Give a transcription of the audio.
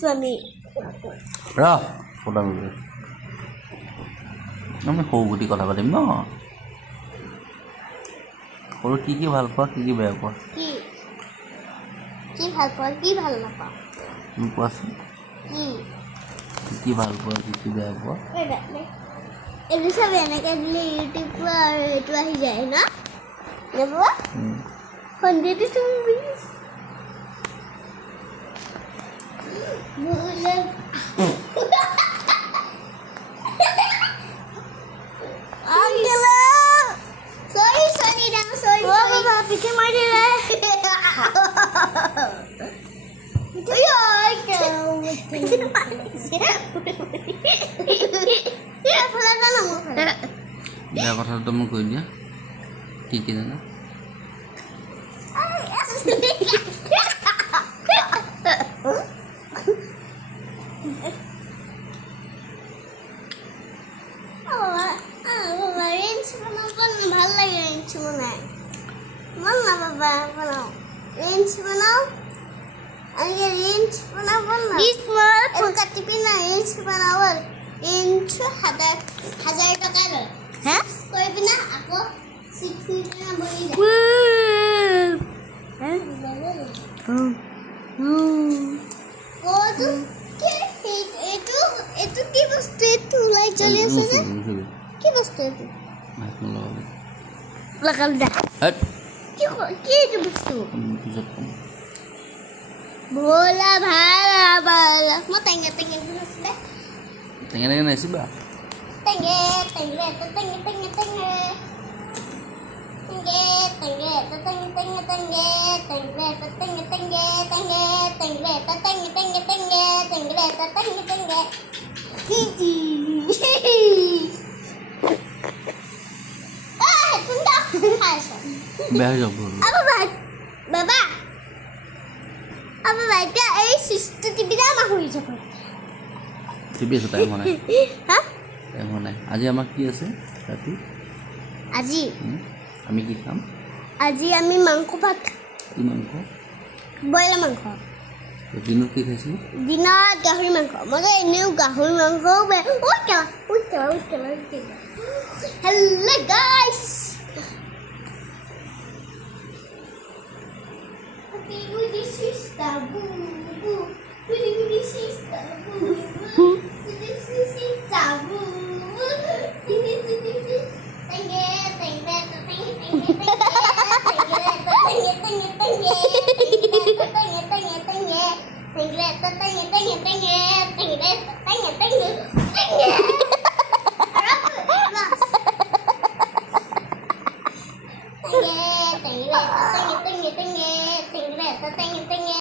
আছো আমি ৰ ফটো আমি সৰুগুটি কথা পাতিম ন সৰু কি ভাল পোৱা কি বেয়া পোৱা কি কি ভাল পোৱা কি ভাল নাপাওঁ তুমি কোৱাচোন কি ভাল পোৱা কি বেয়া পোৱা এইটো চব এনেকৈ দিলে ইউটিউব আৰু এইটো আহি যায় ন সন্ধিয়াটো তুমি পিঠে মাৰি বেয়া কথাটো মোক কৈ দিয়া কি জানা ভাল লাগে ৰেঞ্চ বনাই ভাল না বাবা বনাও ৰেঞ্চ বনাও আগে ৰেঞ্চ বনাব না ফোন কাটি পিনা ৰেঞ্চ বনাব ৰেঞ্চ 1000 টকা লয় হ্যাঁ কই পিনা আকৌ 6 পিনা বনি যায় এইটো কি বস্তু এইটো লাইট জ্বলি আছে যে কি বস্তু এইটো লগাম দা কি এইটো বস্তু ভোলা ভালা মই টেঙে আছিলে টেঙে নাচিবা টেঙে বেয়া হৈ যাব বাবা এতিয়া এই চিষ্টটো টিপিলে আমাৰ হৈ যাব টিপি আছো টাইম হোৱা নাই আজি আমাৰ কি আছে ৰাতি আজি আমি কি খাম আজি আমি মাংস ভাত কি মাংস ব্ৰইলাৰ মাংস দিনত কি খাইছিলোঁ দিনত গাহৰি মাংস মই যে এনেও গাহৰি মাংসও হেল্ল' গাইছ